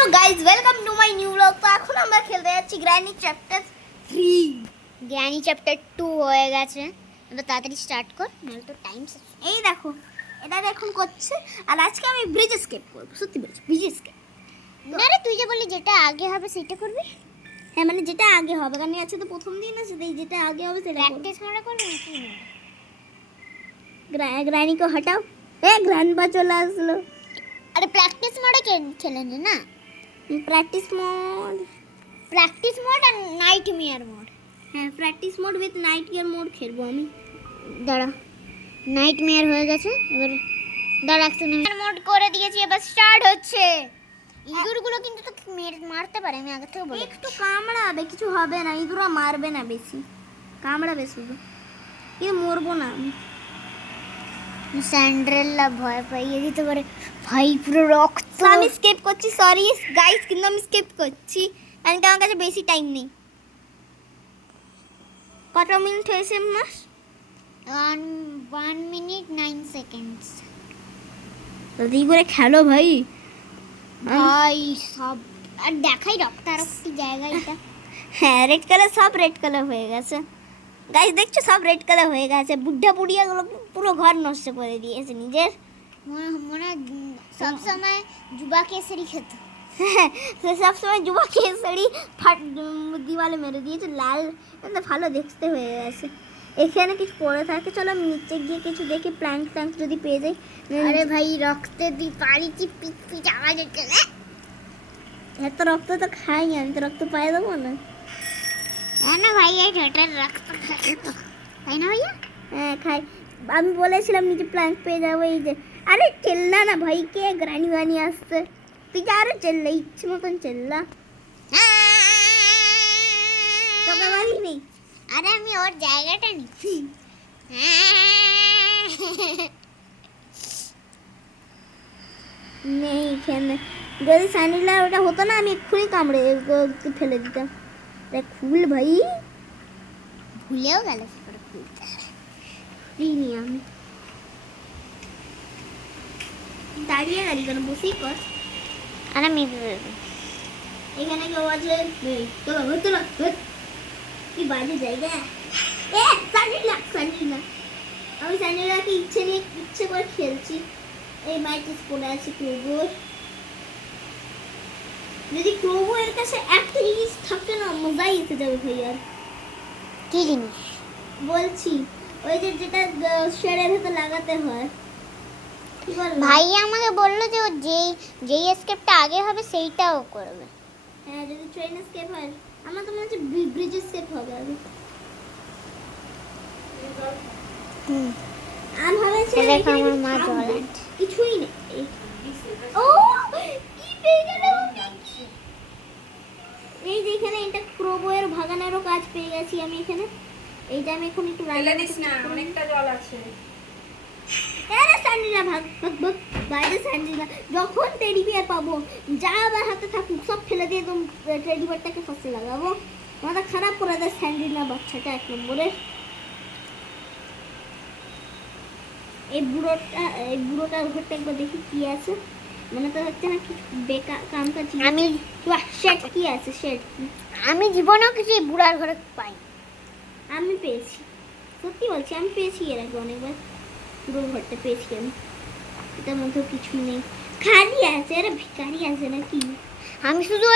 Hello guys welcome to my new vlog. তো এখন আমরা খেলতে যাচ্ছি গ্র্যানি চ্যাপ্টার 3। গ্র্যানি চ্যাপ্টার 2 হয়ে গেছে। এবার তাড়াতাড়ি স্টার্ট কর, নাহলে তো টাইম শেষ। এই দেখো এটা এখন করছে, আর আজকে আমি ব্রিজ স্কেপ করব। সত্যি বলছি, ব্রিজ স্কেপ। না রে, তুই যে বললি যেটা আগে হবে সেটা করবি। হ্যাঁ মানে যেটা আগে হবে, কারণ আছে তো প্রথম দিন আছে, তাই যেটা আগে হবে সেটা করব। প্র্যাকটিস করে করবি নাকি? গ্র্যানি को हटाओ। এ গ্র্যান্ডপা চলে আসলো। আরে প্র্যাকটিস মোডে খেলে নে না। প্র্যাকটিস মোড আর নাইটমেয়ার মোড। হ্যাঁ, practice mode with nightmare mode খেলবো আমি। দাঁড়া, নাইটমেয়ার হয়ে গেছে। এবার দাঁড়া, নাইটমেয়ার মোড করে দিয়েছি, এবার স্টার্ট হচ্ছে। ইঁদুরগুলো কিন্তু তো মারতে পারে, আমি আগে থেকে বলি। একটু কামড়াবে, কিছু হবে না, ইঁদুরা মারবে না বেশি, কামড়াবে শুধু, কিন্তু মরবো না আমি। স্যান্ড্রেলা ভয় পাইয়ে দিতে পারে ভাই, পুরো রক্ত। আমি স্কেপ করছি, সরি গাইস, কিন্তু আমি স্কেপ করছি কারণ কি আমার কাছে বেশি টাইম নেই। কত মিনিট হয়েছে মাস? 1 minute 9 seconds। জলদি করে খেলো ভাই। ভাই সব আর দেখাই রক্তারক্তি জায়গা এটা। হ্যাঁ, রেড কালার, সব রেড কালার হয়ে গেছে গাইস, দেখছো সব রেড কালার হয়ে গেছে। বুদ্ধা বুড়িয়াগুলো পুরো ঘর নষ্ট করে দিয়েছে নিজের। মনে সব সময় যুবা কেসরি খেত। সে সবসময় যুবা কেসরি ফাট দিওয়ালে মেরে দিয়েছে লাল, ভালো দেখতে হয়ে গেছে। এখানে কিছু পড়ে থাকে, চলো আমি নিচে গিয়ে কিছু দেখি, প্ল্যাঙ্ক ট্যাঙ্ক যদি পেয়ে যাই। আরে ভাই রক্তে দিই পারি কি পিট পিট আওয়াজ হচ্ছে। এত রক্ত তো খাই, আমি তো রক্ত পাই দেবো না। না ভাই, এই ঠোঁটের রক্ত খাই তো, তাই না ভাইয়া? হ্যাঁ খাই, আমি বলেছিলাম নিচে প্ল্যাঙ্ক পেয়ে যাবো। এই যে আরে চেল্লা না ভাই, কে গ্রানি বানি আসছে, তুই যা আরে চেল্লা, ইচ্ছে মতন চেল্লা, তোকে বানি নেই। আরে আমি ওর জায়গাটা নিচ্ছি। নেই এখানে, যদি সানিলা ওটা হতো না আমি এক্ষুনি কামড়ে ফেলে দিতাম। দেখ ফুল ভাই, ভুলেও গেল খুলতে। দিইনি আমি। দাঁড়িয়ে দাঁড়িয়ে কেন, বসেই কর। আর আমি এখানে কেউ আছে? চলো চলো, কি বাজে জায়গা। এ সানিলা, আমি সানিলাকে ইচ্ছে করে খেলছি। এই মাইটিস পড়ে আছে ক্রোবোর। যদি ক্রোবো এর কাছে একটা জিনিস থাকতো না, মজাই এসে যাবে ভাই। আর কি জিনিস বলছি, ওই যে যেটা শেডের ভেতর লাগাতে হয়, কি বল ভাই আমাকে বললো যে ও যেই স্কেপটা আগে হবে সেইটাও করবে। হ্যাঁ, যদি ট্রেন স্কেপ হয়, আমার তো মনে হচ্ছে ব্রিজ স্কেপ হবে আগে। আমি ভাবছি দেখো আমার মা জল কিছুই নেই। ও কি পেয়ে গেল, এই যে এখানে এটা ক্রোবোয়ের ভাগানোরও কাজ পেয়ে গেছি আমি এখানে। এইটা আমি এখন একটু ফেলে দিস না, অনেকটা জল আছে। আরে স্যান্ডিলা ভাগ ভাগ ভাগ, বাইরে স্যান্ডিলা। যখন টেডি বিয়ার পাবো, যা আমার হাতে থাকুক সব ফেলে দিয়ে একদম টেডি বিয়ারটাকে ফাঁসে লাগাবো। মাথা খারাপ করে দেয় স্যান্ডিলা বাচ্চাটা এক নম্বরের। এই বুড়োটার ঘরটা একবার দেখি কি আছে। মনে তো হচ্ছে না কি বেকার কামটা। আমি শেড কি আছে, শেড আমি জীবনেও কিছু বুড়ার ঘরে পাই। আমি পেয়েছি, সত্যি বলছি, আমি পেয়েছি এর আগে অনেকবার। পুরো ঘরটা পেয়েছি আমি, এটার মধ্যেও কিছুই নেই, খালি আছে। আরে ভিখারি আছে নাকি? আমি শুধু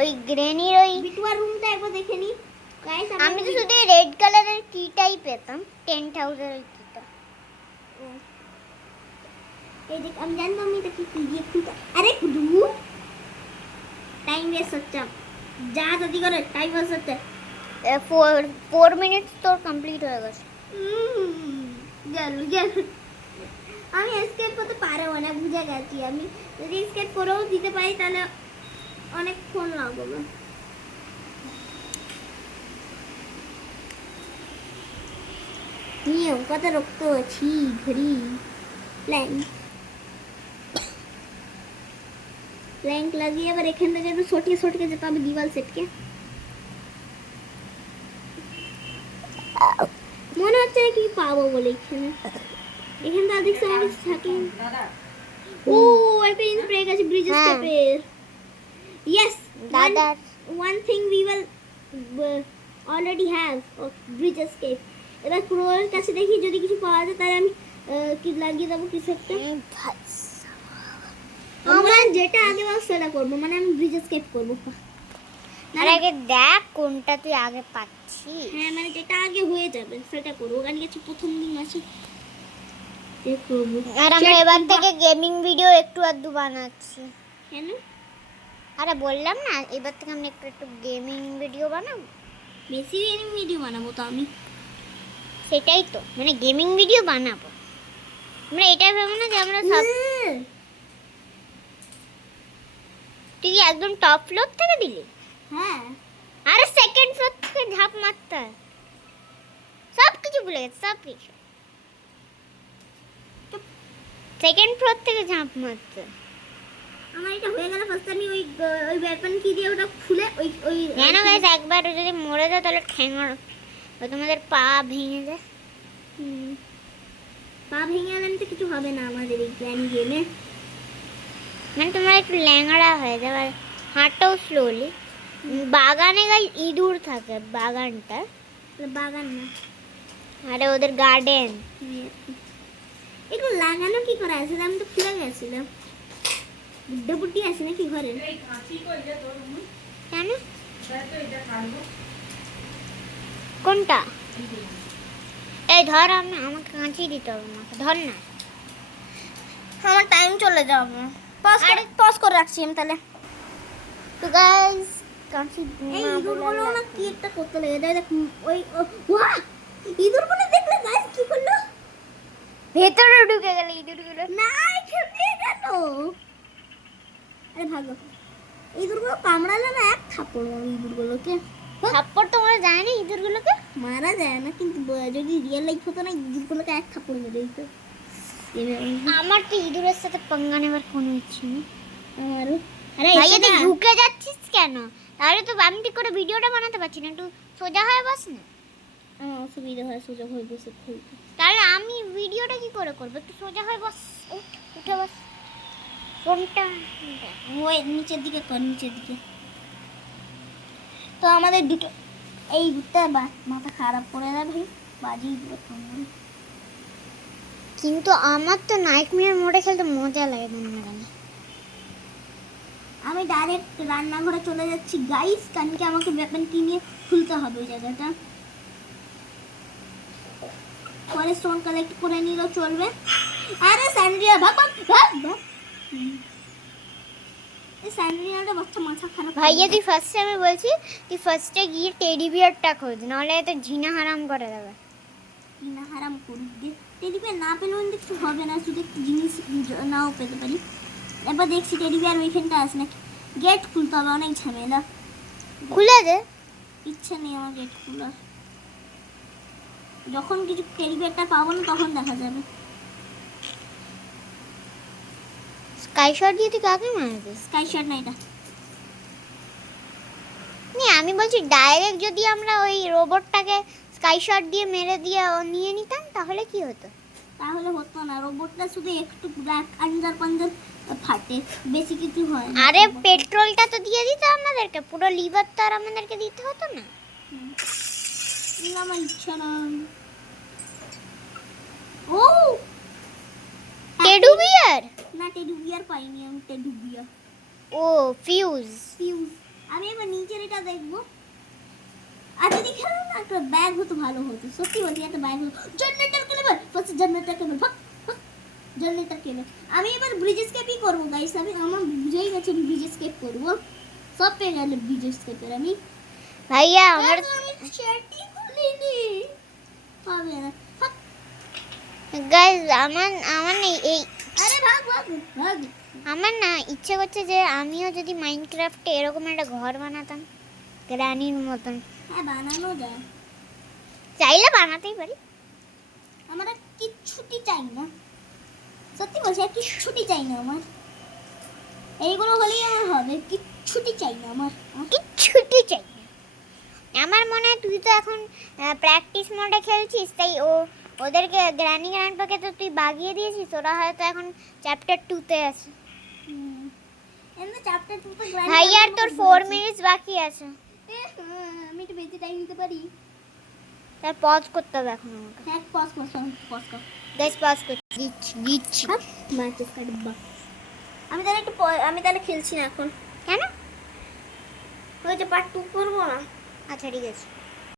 ওই গ্রেনির ওই বিটুয়ার রুমটা একবার দেখে নি গাইস। আমি তো শুধু রেড কালারের কিটাই পেতাম, 10,000 এর কিটা। এই দেখ, আমি জানতাম আমি এটা কি দিয়ে খুলতে। আরে গুডু, টাইম ওয়েস্ট হচ্ছে, যা দাদি করে টাইম ওয়েস্ট হচ্ছে। 4 মিনিটস তোর কমপ্লিট হয়ে গেছে। গেল আমি এসকেপ করতে পারবো না, বুঝে গেছি। আমি যদি এসকেপ করেও দিতে পারি তাহলে অনেকক্ষণ লাগবে। নিয়ে কত রক্ত আছি ঘড়ি। প্ল্যাঙ্ক লাগিয়ে এবার এখান থেকে একটু সটকে যেতে হবে দিওয়াল সেটকে। মনে হচ্ছে না কি পাবো বলে এখানে। এখানে তো দেখছি আমি কিছু থাকে। ও একটা জিনিস পেয়ে গেছি, Yes, দাদার one thing we will already have bridge escape. এবার পুরোর কাছে দেখি যদি কিছু পাওয়া যায় তাহলে আমি কি লাগিয়ে দেবো কিছু একটা। আমরা যেটা আগে পাবো সেটা করবো, মানে আমি ব্রিজ এসকেপ করবো। আর আগে দেখ কোনটা তুই আগে পাচ্ছিস। হ্যাঁ মানে যেটা আগে হয়ে যাবে সেটা করবো, কারণ কিছু প্রথম দিন আছে করবো। আর আমরা এবার থেকে গেমিং ভিডিও একটু আধটু বানাচ্ছি। কেন? আরে বললাম না এবার থেকে আমরা একটু একটু গেমিং ভিডিও বানাবো। বেশি গেমিং ভিডিও বানাবো তো আমি। সেটাই তো, মানে গেমিং ভিডিও বানাবো আমরা। এটাই ভাবো না যে আমরা সব। তুই কি একদম টপ ফ্লোর থেকে দিলি? হ্যাঁ আরে সেকেন্ড ফ্লোর থেকে ঝাঁপ মারতে হয়। সব কিছু ভুলে গেছে, সব কিছু। সেকেন্ড ফ্লোর থেকে ঝাঁপ মারতে। আমার এটা হয়ে গেল ফার্স্ট, আমি ওই ওই ওয়েপন কি দিয়ে ওটা খুলে ওই ওই জানো গাইস, একবার যদি মরে যায় তাহলে ঠ্যাঙর তোমাদের পা ভেঙে যায়। পা ভেঙে গেলে তো কিছু হবে না আমাদের এই প্ল্যান গেমে। মানে তোমরা একটু ল্যাংড়া হয়ে যাবে, আর হাঁটাও স্লোলি। বাগানে গাই ইঁদুর থাকে, বাগানটা। বাগান না, আরে ওদের গার্ডেন। এগুলো লাগানো কি করে আছে? আমি তো খুলে গেছিলাম। বুদ্ধা বুদ্ধি আছে নাকি ঘরে? এই কাঁচি কই রে তোর মনে? কেন? দেখ তো এটা কাটবো। কোনটা? এই ধর, আমাকে কাঁচি দিতে হবে, আমাকে ধর না। আমার টাইম চলে যাবে। পজ করে রাখছি আমি তাহলে। তো গাইস কাঁচি এই ইঁদুরগুলো না কি একটা করতে লেগে যায়। দেখ ওই ওয়া ইঁদুরগুলো দেখলে গাইস কি করলো? ভেতরে ঢুকে গেল ইঁদুরগুলো। না খেপে গেল। আরে ভাগো, ইঁদুরগুলো কামড়ালে না এক থাপ্পড় মারো ইঁদুরগুলোকে। থাপ্পড় তো মারা যায় না ইঁদুরগুলোকে। মারা যায় না, কিন্তু যদি রিয়েল লাইফ হতো না ইঁদুরগুলোকে এক থাপ্পড় মেরে দিত। আমার তো ইঁদুরের সাথে পাঙ্গা নেবার কোনো ইচ্ছে নেই। আমারও। আরে ভাই এসে তুই না। ঝুঁকে যাচ্ছিস কেন? তাহলে তো আমি ঠিক করে ভিডিওটা বানাতে পারছি না। একটু সোজা হয়ে বস না। আমার অসুবিধা হয় সুযোগ হয়ে বসে খুলতে। তাহলে আমি ভিডিওটা কি করে করবো? একটু সোজা হয়ে বস, উঠে বস। কোনটা? ওই নিচের দিকে কর, নিচের দিকে। তো আমাদের দুটো এই দুটো মাথা খারাপ করে দেয় ভাই, বাজি দুটো কামড়। কিন্তু আমার তো নাইটমেয়ার মোডে খেলতে মজা লাগে মনে। আমি ডাইরেক্ট রান্নাঘরে চলে যাচ্ছি গাইস, কারণ কি আমাকে ওয়েপন কি নিয়ে খুলতে হবে ওই জায়গাটা। পরে স্টোন কালেক্ট করে নিলেও চলবে। আরে স্যান্ড্রিয়া ভাগ ভাগ ভাগ ভাগ। এই স্যান্ড্রিয়াটা বাচ্চা মাথা খারাপ করে ভাইয়া দেয়। তুই ফার্স্টে, আমি বলছি তুই ফার্স্টে গিয়ে টেডি বিয়ারটা খোঁজ, নাহলে তো ঝিনা হারাম করে দেবে। না হারাম করুক দিয়ে টেডি বিয়ার না পেলেও কিন্তু কিছু হবে না, শুধু একটু জিনিস নাও পেতে পারি। এবার দেখছি টেডি বিয়ার ওইখানটা আছে নাকি। গেট খুলতে হবে, অনেক ঝামেলা। খুলে দে। ইচ্ছে নেই আমার গেট খোলার। যখন কিছু টেডি বিয়ারটা পাবো না তখন দেখা যাবে। স্কাই শট দিয়ে তুই কাকে মারবি? স্কাই শট না এটা। আমি বলছি ডাইরেক্ট যদি আমরা ওই রোবটটাকে স্কাই শট দিয়ে মেরে দিয়ে ও নিয়ে নিতাম তাহলে কি হতো? তাহলে হতো না, রোবটটা শুধু একটু আঞ্জার পাঞ্জার ফাটে, বেশি কিছু হয় না। আরে পেট্রোলটা তো দিয়ে দিত আমাদেরকে, পুরো লিভার তো আর আমাদেরকে দিতে হতো না। না, আমার ইচ্ছা না। ও টেডু বিয়ার? না, টেডি বিয়ার পাইনি আমি। টেডি বিয়ার ও ফিউজ। ফিউজ। আমি এবার নিচের এটা দেখবো। আর যদি খেলো না একটা ব্যাগ হতো ভালো হতো, সত্যি বলছি একটা ব্যাগ হতো। জেনারেটর কেবল, ফার্স্ট জেনারেটর কেবল, জেনারেটর কেবল। আমি এবার ব্রিজ স্কেপই করবো গাইস। আমার বুঝেই গেছে আমি ব্রিজ স্কেপ করবো। সব পেয়ে গেল ব্রিজ স্কেপের আমি। ভাইয়া আমার আমি চ্যাটই খুলিনি, হবে না। গাইস আমার আমার নেই এই। আরে ভাগ ভাগ ভাগ। আমার না ইচ্ছে করছে যে আমিও যদি মাইনক্রাফটে এরকম একটা ঘর বানাতাম গ্রানির মতন। হ্যাঁ বানানো যায়, চাইলে বানাতেই পারি। আমার আর কিচ্ছুটি চাই না, সত্যি বলছি আর কিচ্ছুটি চাই না আমার। এইগুলো হলেই আমার হবে, কিচ্ছুটি চাই না আমার। কিচ্ছুটি চাই না। আমার মনে হয় তুই তো এখন প্র্যাকটিস মোডে খেলছিস, তাই ওদেরকে গ্র্যানি গ্র্যান্ডপাকে তো তুই বাগিয়ে দিয়েছিস, ওরা হয়তো এখন চ্যাপ্টার 2-তে আছে। এমনি চ্যাপ্টার 2 তো ভাই আর তোর 4 মিনিটস বাকি আছে। আমি একটু বেশি টাইম নিতে পারি। তার পজ করতে হবে এখন আমাকে। হ্যাঁ পজ কর গাইস পজ করছি, দিচ্ছি। ম্যাচেস কা ডিব্বা। আমি তাহলে খেলছি না এখন। কেন? ওই যে পার্ট 2 করব না। আচ্ছা ঠিক আছে।